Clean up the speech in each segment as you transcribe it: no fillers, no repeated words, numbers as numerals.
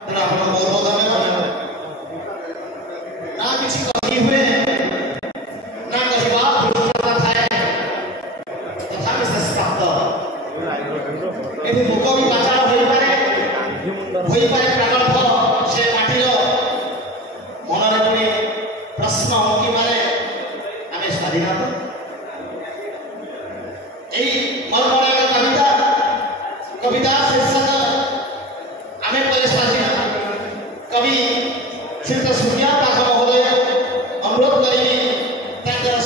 तेरा हम बहुत बहुत धन्यवाद ना किसी कमी हुए ना कहीं बात दुष्टता थाए तथापि संस्कृत एवं मुख भी बाचार होई पारे प्रागल्भ से माटीर मनरे पुणी प्रश्न कि मारे आम स्वाधीनता यही मर्मराग कविता शीर्षक आम परे स्वाधीनता कवि श्रीत सूर्या पाठ महोदय अनुरोध करी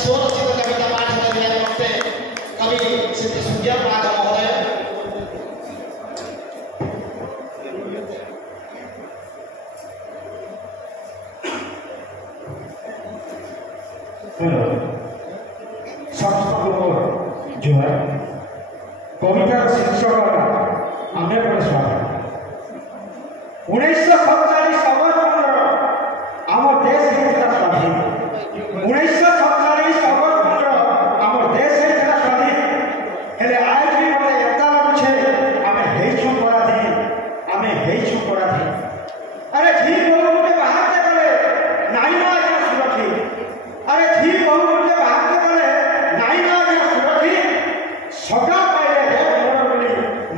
स्वरचित कविता पाठ करने वक्त कवि श्रीत सूर्या पाठ महोदय जो है कविता शीर्षक आमे पर स्वाधीन 1947 अगस्त आम देश स्वाधीन 1947 अगस्त आम देश स्वाधीन हेले आज भी मत एता लगुछे आमे हेछु पराधीन आमे हेछु पराधीन अरे ठीक बहु के बाहर के गले नाई ना आज्ञा सुरक्षित अरे ठीक बहु के बाहर के गले नाई ना आज्ञा सुरक्षित सका पाइले हे मोर बोली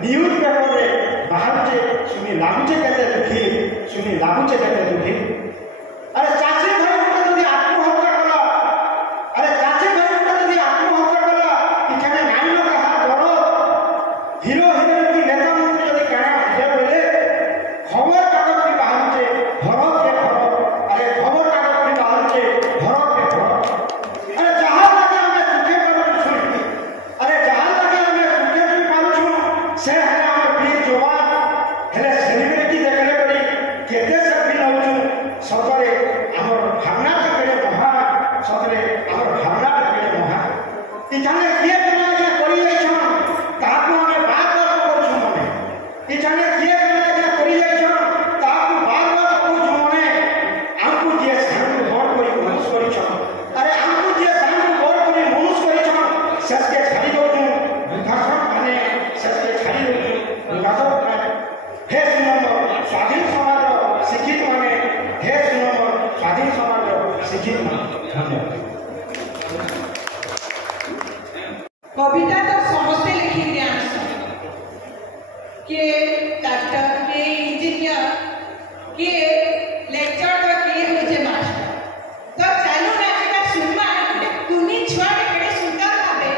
न्यूज पेपर रे बाहर जे सुनी लागुचे केते दुखी सुनी लागुचे केते दुखी अरे चाची भाई मते जदी आत्महत्या कला अरे चाची भाई मते जदी आत्महत्या कला इखाने नाई लोग कहा बड़ो हीरो हीरोइन की नेता मंत्री जदी काना हे बोले खबर कागज की बाहर जे भरत के भरत अरे खबर कागज की बाहर जे भरत के भरत अरे जहां लगे हमें सुखे पर सुनी अरे जहां लगे हमें सुखे भी पालछु से है हमर वीर जवान हेले सेलिब्रिटी देखले पड़ी केते से भी नउछु सतरे हमर भावना के केड़े महा सतरे हमर भावना के केड़े महा इठाने किए बना जे करी जाय छ ताकू हमें बात बात करछु मने इठाने किए बना जे करी जाय छ ताकू बात बात करछु मने हमकु जे सामने बड़ कोई मनुष्य करी छ अरे हमकु जे सामने बड़ कोई मनुष्य करी छ ससके छाड़ी दउछु भाषण माने ससके छाड़ी दउछु गातो हे सुनमर स्वाधीन समाज शिक्षित माने हे सुनमर स्वाधीन समाज शिक्षित धन्यवाद कविता तो समस्ते लिखी दिया के डॉक्टर के इंजीनियर के लेक्चर तो के होजे मास्टर तो चालू ना का सुनमा तुम्ही छुआ केडे सुंदर भाबे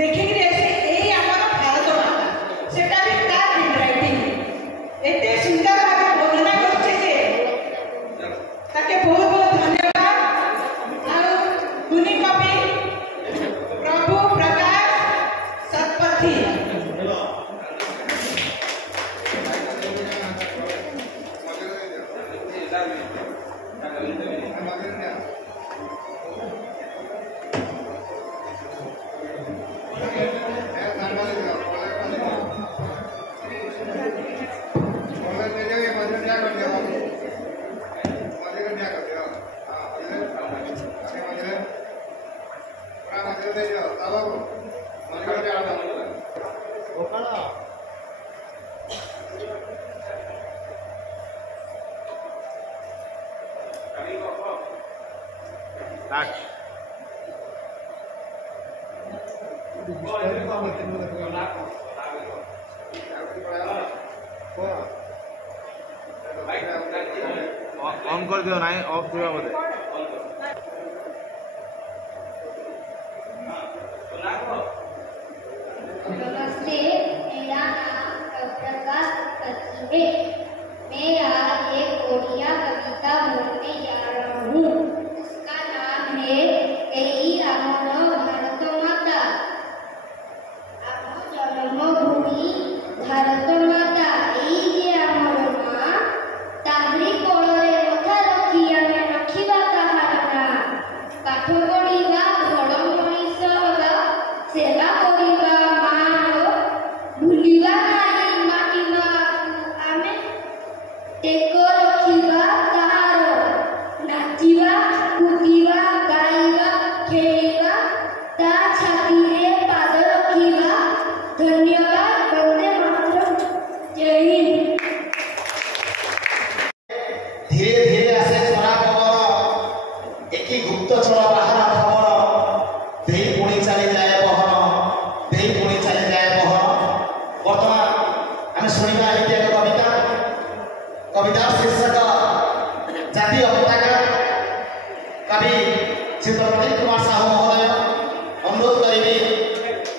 लेखिक रे से एई हमर भारत माता सेटा भी तार हैंड राइटिंग एते सुंदर भाबे वर्णना करछे जे ताके बहुत बहुत धन्यवाद और गुणी कवि प्रभु प्रकाश सतपथी ऑन कर दियो नाही ऑफ दियो मध्ये नमस्ते मेरा नाम प्रकाश सतपथी है मैं आज एक ओडिया कविता बोलने जा रहा हूँ उसका नाम है एई आमर भारत माता आम जन्मभूमि भारत माता एई जे आमर माँ ताहरी कोଳରେ କଥା ରଖି ଆମେ ରଖିବା ତାହାର ନାଁ ପାଠ ପଢ଼ିବା ବଡ଼ ମଣିଷ ହେବା ସେବା କରିବା ମାର ଭୁଲିବା ନାହିଁ ମାଟି ମାକୁ ଆମେ ଟେକ ରଖିବା ତାହାର ନାଚିବା କୁଦିବା ଗାଇବା ଖେଳିବା ତା ଛାତିରେ ପାଦ ରଖିବା ଧନ୍ୟବାଦ ବନ୍ଦେ ମାତରମ୍ ଜୟ ହିନ୍ଦ। ଧୀରେ ଧୀରେ ଆସେ ଛରା ପବନ ଏକି ଗୁପ୍ତଚର ବାହାର ଖବର ଦେଇ ପୁଣି ଚାଲିଯାଏ ବହନ ଦେଇ ପୁଣି ଚାଲିଯାଏ ବହନ। ବର୍ତ୍ତମାନ ଆମେ ଶୁଣିବା ଏମିତି ଏକ କବିତା ଶୀର୍ଷକ ଜାତୀୟ ପତାକା। କବି ଶ୍ରୀ ପ୍ରଦୀପ କୁମାର ସାହୁ ମହୋଦୟ ଅନୁରୋଧ କରିବି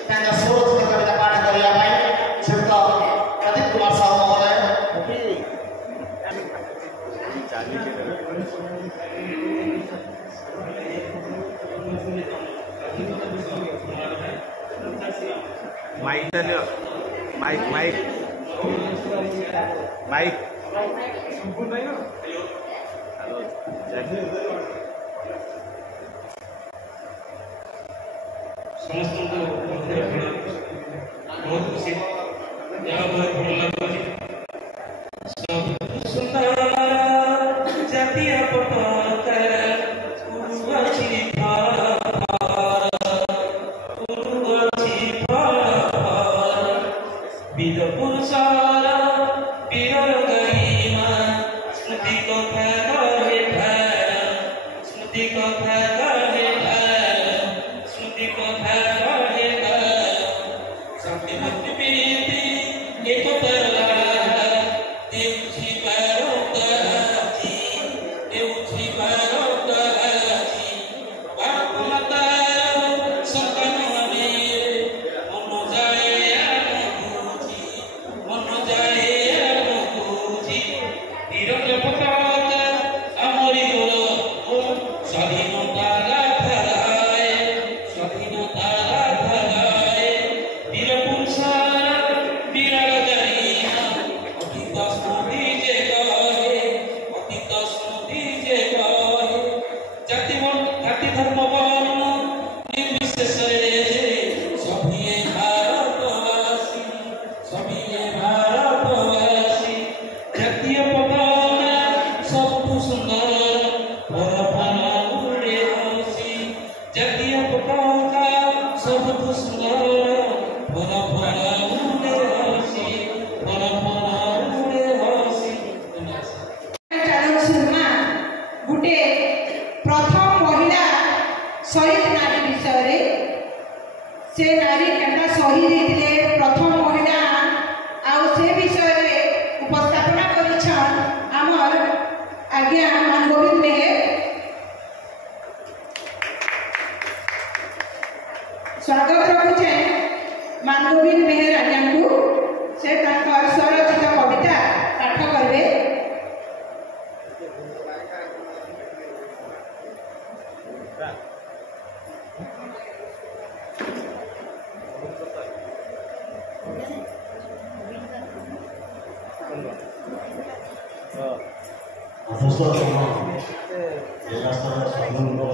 ତାଙ୍କ ସ୍ୱରଚିତ କବିତା ପାଠ କରିବା ପାଇଁ। ଶ୍ରୀଯୁକ୍ତ ପ୍ରଦୀପ କୁମାର ସାହୁ ମହୋଦୟ। माइक चलियो माइक माइक माइक हेलो समस्त बहुत खुशी यहाँ बहुत ଭଲ ଲାଗୁଛି। ସୁନ୍ଦର ଜାତୀୟ ପତାକା ଉଡ଼ୁଅଛି ବୀର ପୁରୁଷର ବୀରର ଗାଇମା ସ୍ମୃତି କଥା କହେ ସ୍ମୃତି କଥା କହେ ସ୍ମୃତି କଥା କହେ ଶାନ୍ତି ଭକ୍ତି ପ୍ରୀତି ଏକତାର ଦେଉଛି ଭାରତ ଆଜି ଦେଉଛି ଭାରତ ଆଜି ଭାରତ ମାତାର ସନ୍ତାନ ଆମେ ମନ ଯାଏ তিরঙ্গ পতাকা আমরি গোল স্বাধীনতা গাথায় বীর পুরুষার বীরার গারিমা অতীত স্মৃতি যে কহে জাতি ধর্ম বর্ণ নির্বিশেষে সভিয়ে ভারতবাসী জাতীয় পতাকা সবটু সুন্দর উড়ে হাসি জাতীয় পতাকা সবটু সুন্দর উড়ে হাসি ଚାଲୁ ସୁରମା ଗୋଟେ ପ୍ରଥମ ମହିଳା ଶହୀଦ ନାରୀ ବିଷୟରେ ସେ ନାରୀ କେନ୍ତା ଶହୀଦ ହେଇଥିଲେ ପ୍ରଥମ ମହିଳା ଆଉ ସେ ବିଷୟରେ ଉପସ୍ଥାପନା କରିଛନ୍ ଆମର ଆଜ୍ଞା ମାନଗୋବିନ୍ଦ ମେହେର। ସ୍ୱାଗତ ରଖୁଛେ ମାନଗୋବିନ୍ଦ ମେହେର ଆଜ୍ଞାଙ୍କୁ। ସେ ତାଙ୍କର ସ୍ୱରଚିତ କବିତା ପାଠ କରିବେ। ଅବସର ଜିଲ୍ଲା ସ୍ତରୀୟ ସ୍ୱାଧୀନତା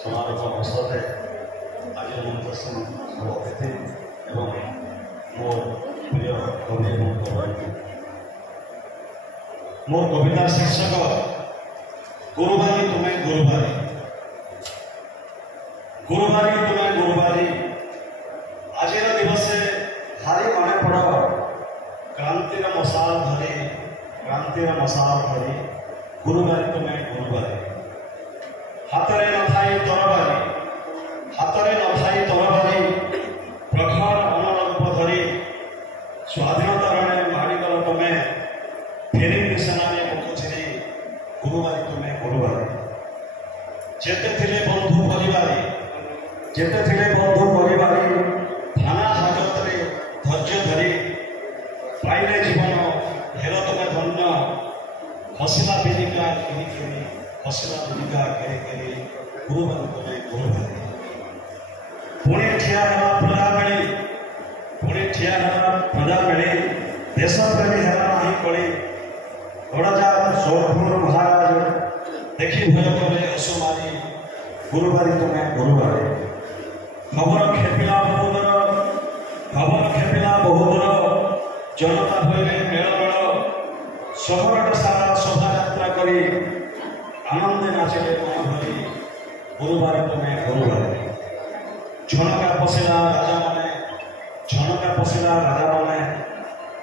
ସମାରୋହ ଅବସରରେ ଆଜି ମୋ ଅତିଥି ଏବଂ ମୋ ପ୍ରିୟ କବି ଏବଂ କବି ମୋ କବିତାର ଶୀର୍ଷକ ଗୁରୁବାରୀ ତୁମେ ଗୁରୁବାରୀ। ଗୁରୁବାରୀ ତୁମେ ଗୁରୁବାରୀ ଆଜିର ଦିବସେ ଭାରି ମନେ ପଡ଼ କ୍ରାନ୍ତିର ମଶାଲ ଧରି ଗୁରୁବାରୀ ତୁମେ ଗୁରୁବାରୀ। ହାତରେ ନଥାଇ ତରବାରୀ ପ୍ରଖର ଅନରୂପ ଧରି ସ୍ୱାଧୀନତା ରଣେ ମାଡ଼ିଗଲ ତୁମେ ଫେରିବି ସେନାରେ ପଖୁଛିରେ ଗୁରୁବାରୀ ତୁମେ ଗୁରୁବାରୀ। ଯେତେ ଥିଲେ ବନ୍ଧୁ ପରିବାରୀ ଥାନା ହାଜତରେ ଧୈର୍ଯ୍ୟ ଧରି ପାଇଲେ ଜୀବନ ହେଲ ତୁମେ ଧନ୍ୟ। ହସିଲା ବିନିକା କେହି ଗୁରୁବାରୀ ତୁମେ ଗୁରୁବାରୀ। ପୁଣି ଠିଆ ହେଲା ପ୍ରଜା ମିଳି ଦେଶ ପ୍ରେମୀ ହେଲା ନାହିଁ କଳି। ଗଡ଼ଜାତ ସୋରପୁର ମହାରାଜ ଦେଖି ଭୟ କଲେ ଅସୁମାରୀ ଗୁରୁବାରୀ ତୁମେ ଗୁରୁବାରୀ। ଖବର ଖେପିଲା ବହୁଦୂର ଜନତା ଭୟରେ ମେଳମେଳ ସହରଟା ସାରା ଶୋଭାଯାତ୍ରା କରି ଆନନ୍ଦେ ନାଚିଲେ ମନ ଭରି ଗୁରୁବାରୀ ତୁମେ ଗୁରୁବାରୀ। ଝନକା ପଶିଲା ରାଜାମାନେ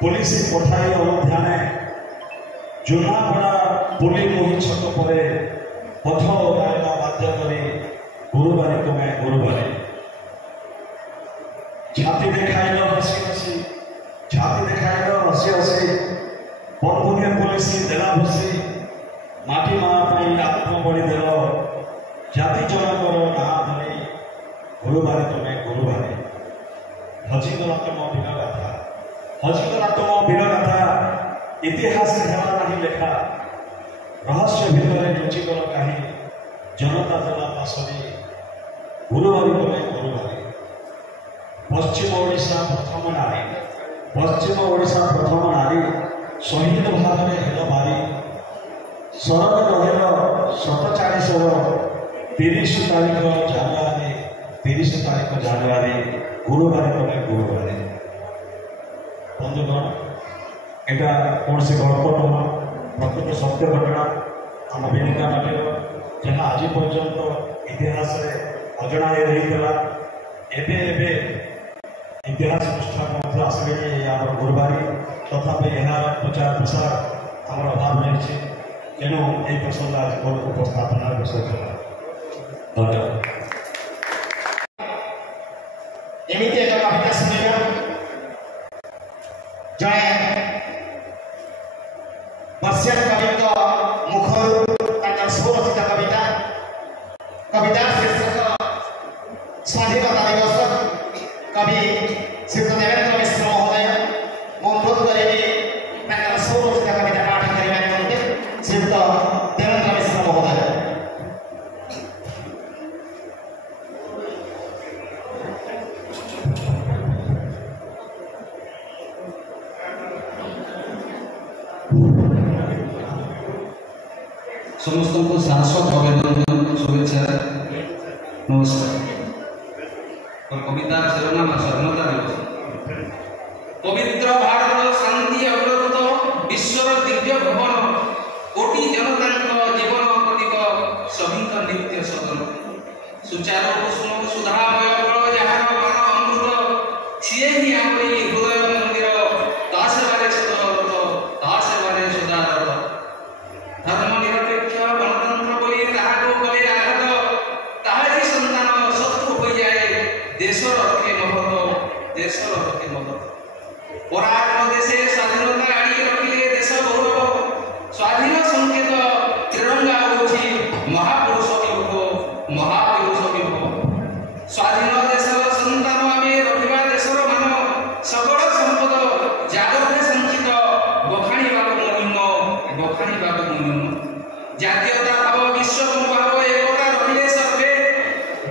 ପୋଲିସ ପଠାଇ ଅନୁଧ୍ୟାନେ ଜୁନାପଡ଼ା पुली मोही छक पर पथ गायन बाध्य कर गुरुबारी तुम्हें गुरुबारी छाती देखाइल हसी हसी छाती देखाइल हसी हसी बंधुके पुलिस देला भूसी माटी माँ आत्मबली देल जाति जनकर ना धरी गुरुबारी तुम्हें गुरुबारी हजिगला तुम वीर गाथा हजिगला तुम वीर गाथा इतिहास हेला नहीं लेखा रहस्य भितर लुचिगल कहीं जनता देला पासरी गुरुबारी तुम्हें गुरुबारी पश्चिम ओडिशा प्रथम नारी पश्चिम ओडिशा प्रथम नारी शहीद भाव में हेल बारी शरद रहिल 47 तारीख जानुआरी 30 तारीख जानुआरी गुरुबारी तुम्हें गुरुबारी बंधुगण एटा कौन से गल्प नुह प्रकृत सत्य घटना आम बेनिका माटीर जहाँ आज पर्यंत इतिहास अजଣା रहीगला एबे इतिहास पृष्ठा आसले आम गुरुबारी तथापि यार प्रचार प्रसार आम अभाव रही तेणु यही प्रसंग आज उपस्थापन विषय धन्यवाद। एमिति एक कविता सुनिया जय वर्षियान कवि मुखर स्वरचित कविता कविता शीर्षक स्वाधीनता दिवस कवि श्री देवेंद्र मिश्र महोदय अनुरोध करेंगे स्वरचित कविता पाठ करने निमंते श्रीयुक्त देवेंद्र मिश्र महोदय। समस्त को शाश्वत अभिनंदन शुभेच्छा नमस्कार। और कविता शिरोनाम स्वाधीनता दिवस पवित्र भारत शांति अग्रदूत विश्वर दिव्य भवन कोटि जनता जीवन प्रतीक सभी नित्य सदन सुचारू कुसुम सुधामय फल जार मान अमृत सी ही आमरी हृदय मंदिर तासेबारे सदरत तासेबारे सदारत धर्म निरपेक्ष गणतंत्र बोली ताहाको कले आघात ताहारी संतान शत्रु हो जाए देशर रखे महत देशर रखे महत पराक्रम देशे स्वाधीनता आनी रखिले देश गौरव स्वाधीन संकेत तिरंगा होछि महापुरुष विभव स्वाधीन देशर संतान आमे रखिबा देशर मान सकल संपद जागरणे संचित बखाणी बाबू मुनिम जातीयता भाव विश्व भाव एकता रखिले सर्वे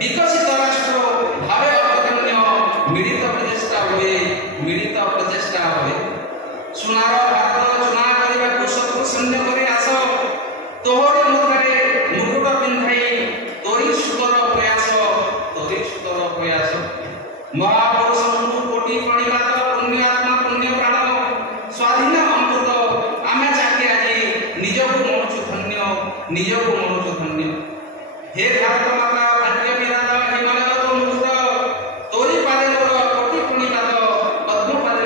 विकसित राष्ट्र भावे अग्रगण्य मिलित प्रचेष्टा हुए सुनार भारत चुना करने शत्रु सैन्य करे आस तोहर मुखरे मुकुट पिंधाई तोरी सुतर प्रयास महापुरुष कोटि प्रणिपात पुण्यात्मा पुण्य प्राण स्वाधीन अमृत आमे चाहे आज निजको मनुष्य धन्य हे भारत माता भाग्य विराट हिमालय तो मुद्र तोरी पादे मोर कोटि प्रणिपात पद्म पादे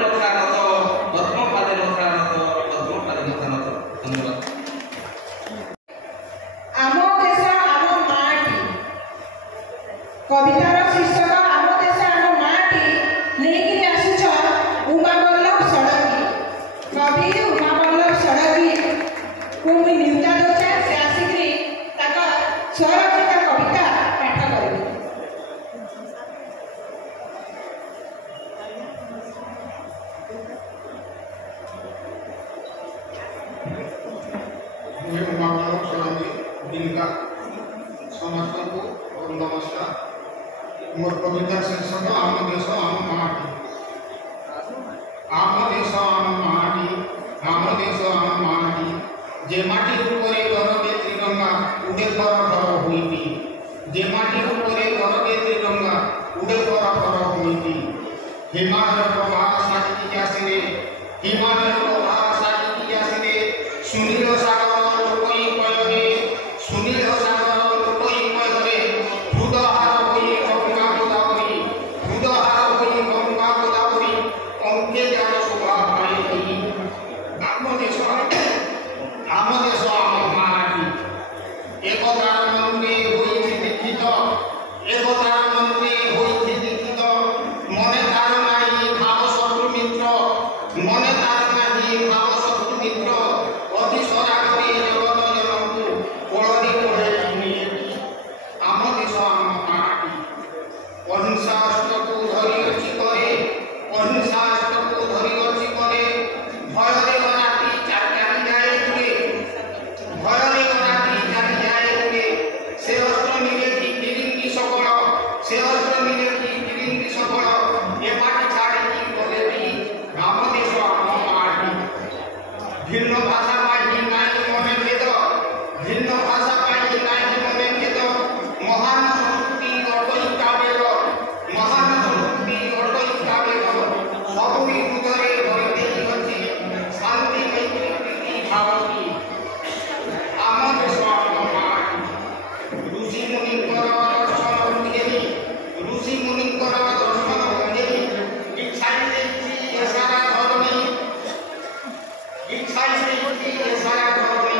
नथा नत धन्यवाद। आम देश आम माटी कवितार शीर्षक आम देश आम माटी लेकिन आसुछ उमावल्लभ षडंगी कवि उमावल्लभ षडंगी को मुई न्यूता दौचे से आसिकरी ताका स्वरचित कविता पाठ करबी। उमावल्लभ षडंगी बिलिका समस्त को नमस्कार। मोर कविता शीर्षक आम देश आम माटी आम देश आम माटी जे माटी उपरे गरबे त्रिरंगा उड़े फर फर होइती जे माटी उपरे गरबे त्रिरंगा उड़े फर फर होइती हिमालय प्रवाह सागिती आसिरे हिमालय प्रवाह सागिती आसिरे सुनील सागर लोकई कयहे सुनील सागर लोकई कयहे हृदहार होई गंगा गोदावरी हृदहार होई गंगा गोदावरी अंके जार शोभा पाई आम देश आम ଏଠି ଏସାରା ଧରଣୀ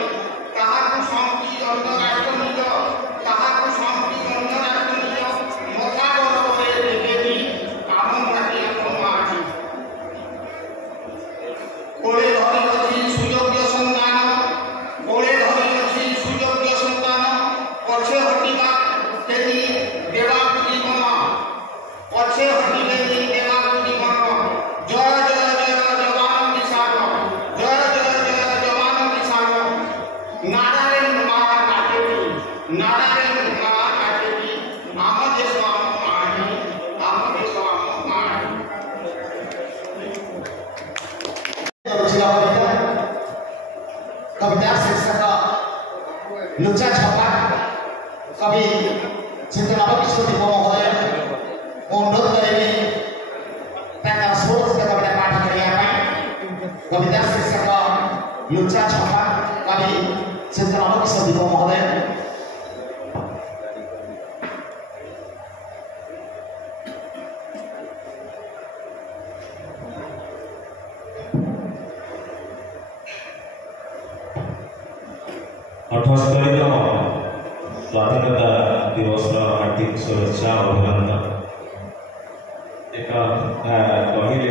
ତାହାକୁ ସମ୍ପି ଅନ୍ୟ ରାଷ୍ଟ୍ର ନିଜ ତାହାକୁ ସମ୍ପି ଅନ୍ୟ ରାଷ୍ଟ୍ର ନିଜ ମଥା ଗୌରବରେ ଦେବେନି ଆମ ମାଟି ଆମ ମାଟି କୋଳେ ଧରି ଅଛି ସୁଯୋଗ୍ୟ ସନ୍ତାନ କୋଳେ ଧରି ଅଛି ସୁଯୋଗ୍ୟ ସନ୍ତାନ ପଛେ ହଟିବା କେହି ଦେବାକୁ ଜୀବନ ପଛେ ହଟିବେନି ଦେବାକୁ ଜୀବନ ଜୟ ଜୟ ଜୟ ଯବାନ ବିଶାଳ ଜୟ ଜୟ ଜୟ ଯବାନ ବିଶାଳ ନାରାରେ ମାରା କାଟେବି ନାରାରେ ମାରା କାଟେବି ଆମ ଦେଶ ଆମ ମାଟି ଆମ ଦେଶ ଆମ ମାଟି रुचिला कविता कविता शीर्षक लुचा छपा कवि चिंतन किशोर दीप महोदय अनुरोध करेंगे स्वर से कविता पाठ करने कविता शीर्षक लुचा छपा कवि चिंतन किशोर दीप महोदय अठस्तरीतम स्वाधीनता दिवस हार्दिक शुभेच्छा अभिनंदन एक कहले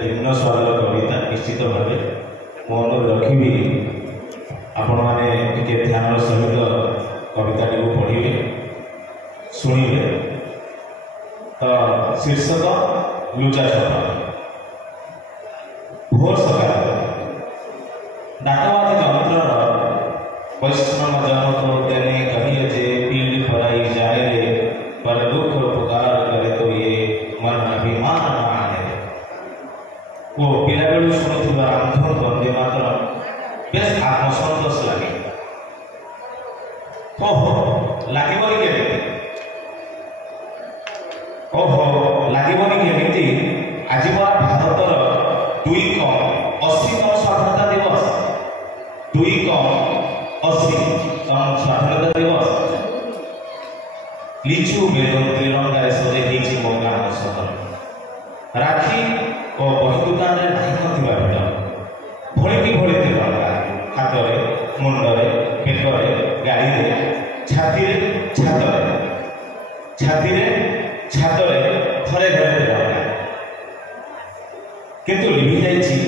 भिन्न स्वादर कविता निश्चित भाव मन रखी आपण मैंने टे ध्यान सहित कविता पढ़े शुणिले तो शीर्षक लुचा छपा भोर सकाल डाकवादी यंत्र वैष्णव जन्म को देने कहिए जे पीड़ पराई जाए रे पर दुख पुकार करे तो ये मन अभिमान न आने वो पिला बेलू शुणुवा रामधन वंदे मातरम बेस आत्मसंतोष लगे ओहो लागबनी केमिति ओहो लागबनी केमिति आज भारतर 80तम स्वाधीनता दिवस 80तम स्वाधीनता दिवस लिचु बेदन त्रिरंगा सजे हिची मो ग्राम सदर राखी और बही दुकान में नहीं नथिबा भिड़ भोली त्रिरंगा हाथ में मुंडरे पेटरे गाड़ी छाती छाती छातरे घरे घरे त्रिरंगा किंतु लिभि जाइछि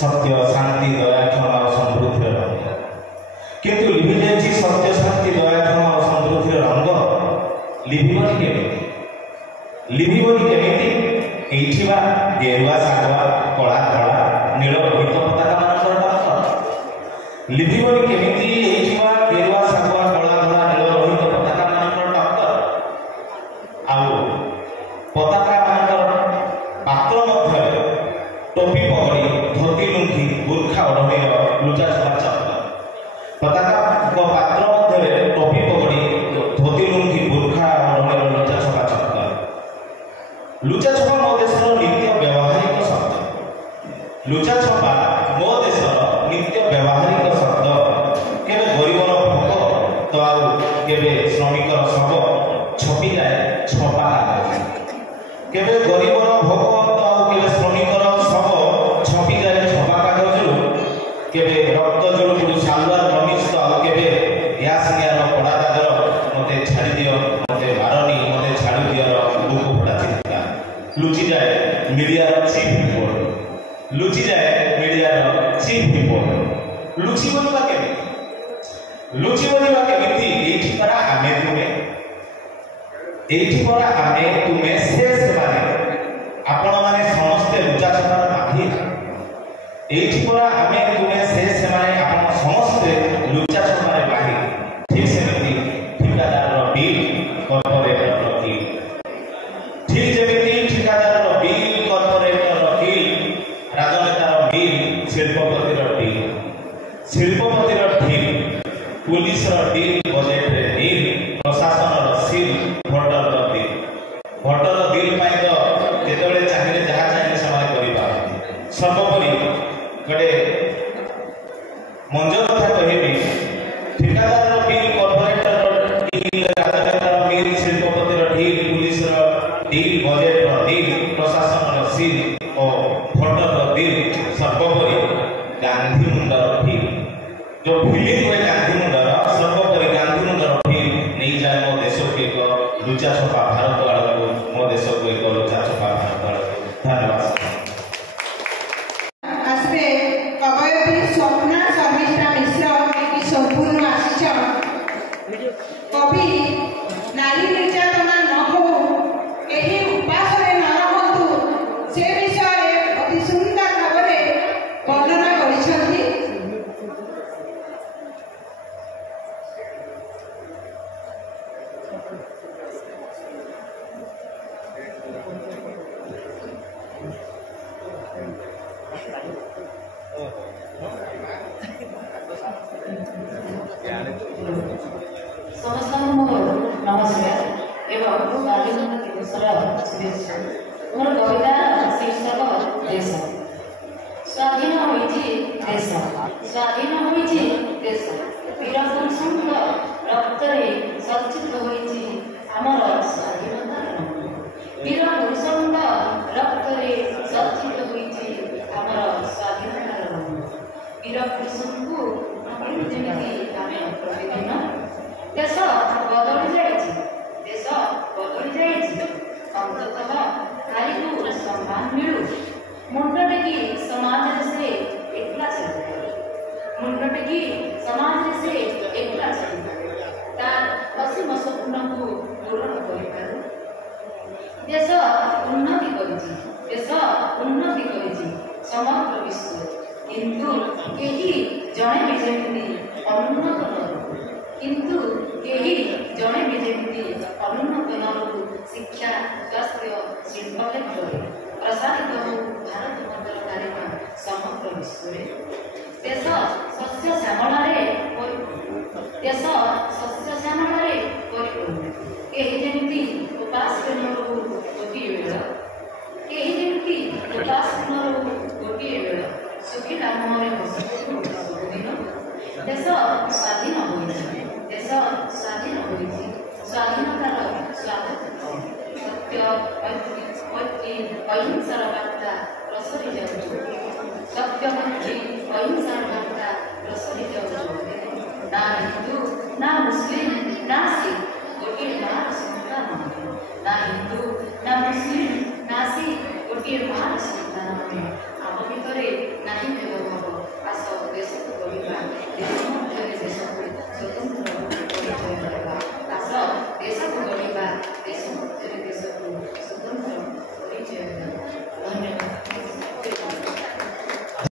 सत्य शांति दया क्षमा और समृद्धि रंग किंतु लिभि जाइछि सत्य शांति दया क्षमा और समृद्धि रंग लिभिबनी केमिति एइठिबा गेरुआ सागुआ कला धड़ा नील रोहित पताका मानकर टक्कर लिभिबनी केमिति एइठिबा गेरुआ सागुआ कला धड़ा नील रोहित पताका मानकर टक्कर आउ पताका मानकर पात्र मध्य टोपी पगड़ी धोती लुंगी बुर्खा ओढ़नी लुचा छपा चक्कर पताका पात्र मध्य टोपी पगड़ी धोती लुंगी बुर्खा ओढ़नी लुचा छपा चक्कर लुचा छपा मो देशर नित्य व्यावहारिक शब्द लुचा छपा मो देशर नित्य व्यावहारिक शब्द केवे गरीबर भोग तो आउ केवे श्रमिकर शब छपी जाए छपा केवे गरीबर भोग तो आउ केवे श्रमिकर शब छपी जाए छपा कागजरू केवे रक्त जोड़ू सालुआर कमीज तो आउ केवे ग्यास नियार पड़ा दादर मते छाड़ी दियो मते मारनी मते छाड़ी दियो बुक फटा चिंता लुचि जाए मीडिया चीफ रिपोर्ट लुचि जाए मीडिया चीफ रिपोर्ट लुचि बोलवा केमिति एठी परा आमे तुमे शेष माने आपण माने समस्त लुचा छपार माही एठी परा आमे तुमे शेष माने आपण समस्त लुचा छपार माही ठीक सेमिति ठेकेदार बिल कॉर्पोरेटर बिल ठीक जेमिति ठेकेदार बिल कॉर्पोरेटर बिल राजनेतार बिल शिल्पपतिर बिल पुलिस बिल बजेट बिल प्रशासन सील भोटर बिल पाई तो जेतबेले चाहिए जहाँ चाहिए से सर्वोपरि गोटे मंजूर कथा कहबी ठेकेदार बिल कॉर्पोरेटर बिल राजनेतार बिल शिल्पपतिर बिल पुलिस बिल बजेट बिल प्रशासन सील और भोटर बिल सर्वोपरि गांधी ଗାନ୍ଧୀ ମୁଣ୍ଡର ଫିଲ୍ ଯୋଉ ଫିଲିଂ ହୁଏ ଗାନ୍ଧୀ ମୁଣ୍ଡର ସର୍ବୋପରି ଗାନ୍ଧୀ ମୁଣ୍ଡର ଫିଲ୍ ନେଇଯାଏ ମୋ ଦେଶକୁ ଏକ ଲୁଚା ଛପା ଭାରତ ଆଡ଼କୁ ମୋ ଦେଶକୁ ଏକ ଲୁଚା ଛପା ଭାରତ ଆଡ଼କୁ। ଧନ୍ୟବାଦ। আসবে কবয়তী স্বপ্না শর্মিষ্ঠা মিশ্র কি সম্পূর্ণ আসিছ কবি নারী নির্যাতনা ন হো ଏହି ଉପାସରେ ନ ରହନ୍ତୁ ସେ ବିଷୟରେ ଅତି ସୁନ୍ଦର ଭାବରେ ବର୍ଣ୍ଣନା କରିଛନ୍ତି। ସମସ୍ତଙ୍କୁ ମୋର ନମସ୍କାର ଏବଂ ସ୍ୱାଧୀନତା ଦିବସର ଶୁଭେଚ୍ଛା। ମୋର କବିତାର ଶୀର୍ଷକ ଦେଶ। ସ୍ୱାଧୀନ ହୋଇଛି ଦେଶ, ସ୍ୱାଧୀନ ହୋଇଛି ଦେଶ, ବୀର ପୁରୁଷଙ୍କ ରକ୍ତରେ ସଞ୍ଚିତ ହୋଇଛି ଆମର ସ୍ୱାଧୀନତାର ରଙ୍ଗ। ବୀର ପୁରୁଷଙ୍କ ରକ୍ତରେ ସଞ୍ଚିତ ହୋଇଛି ଆମର ସ୍ୱାଧୀନତାର ରଙ୍ଗ। ବୀର ପୁରୁଷଙ୍କୁ ଯେମିତି ଆମେ ପ୍ରତିଦିନ ଦେଶ ବଦଳି ଯାଇଛି, ଦେଶ ବଦଳି ଯାଇଛି, ଅନ୍ତତଃ ନାରୀକୁ ସମ୍ମାନ ମିଳୁ। ମୁଣ୍ଡ ଟେକି ସମାଜରେ ସେ ଏକଲା ଚାଲିଥାଏ, ମୁଣ୍ଡ ଟେକି ସମାଜରେ ସେ ଏକଲା ଚାଲିଥାଏ, ତାର ଅସୀମ ସ୍ୱପ୍ନକୁ ପୂରଣ କରିପାରୁ। ଦେଶ ଉନ୍ନତି କରିଛି, ଦେଶ ଉନ୍ନତି କରିଛି ସମଗ୍ର ବିଶ୍ୱ, କିନ୍ତୁ କେହି ଜଣେ ବି ଯେମିତି ଅନୁନ୍ନତ ନ ରହୁ, କିନ୍ତୁ କେହି ଜଣେ ବି ଯେମିତି ଅନୁନ୍ନତ ନ ରହୁ। ଶିକ୍ଷା, ସ୍ୱାସ୍ଥ୍ୟ, ଶିଳ୍ପ କ୍ଷେତ୍ରରେ ପ୍ରସାରିତ ହଉ ଭାରତ ମଧ୍ୟର ତାରିକା ସମଗ୍ର ବିଶ୍ୱରେ। ଦେଶ ଶସ୍ୟ ଶ୍ୟାମଳାରେ ଦେଶ ଶସ୍ୟ ଶ୍ୟାମଳାରେ ପରିପୂର୍ଣ୍ଣ। କେହି ଯେମିତି ଉପାସରେ ନ ରହୁ ଗୋଟିଏ ବେଳ, କେହି ଯେମିତି ଉପାସରେ ନ ରହୁ ଗୋଟିଏ ବେଳ, ଶୁଖିଲା ମୁହଁରେ ହସି ସବୁଦିନ। ଦେଶ ସ୍ୱାଧୀନ ହୋଇଛି, ଦେଶ ସ୍ୱାଧୀନ ହୋଇଛି, ସ୍ୱାଧୀନତାର ସ୍ୱାଗତ। ସତ୍ୟ, ଅହିଂସାର ବାର୍ତ୍ତା ପ୍ରସରି ଯାଉଛି, ସତ୍ୟ, ଅହିଂସାର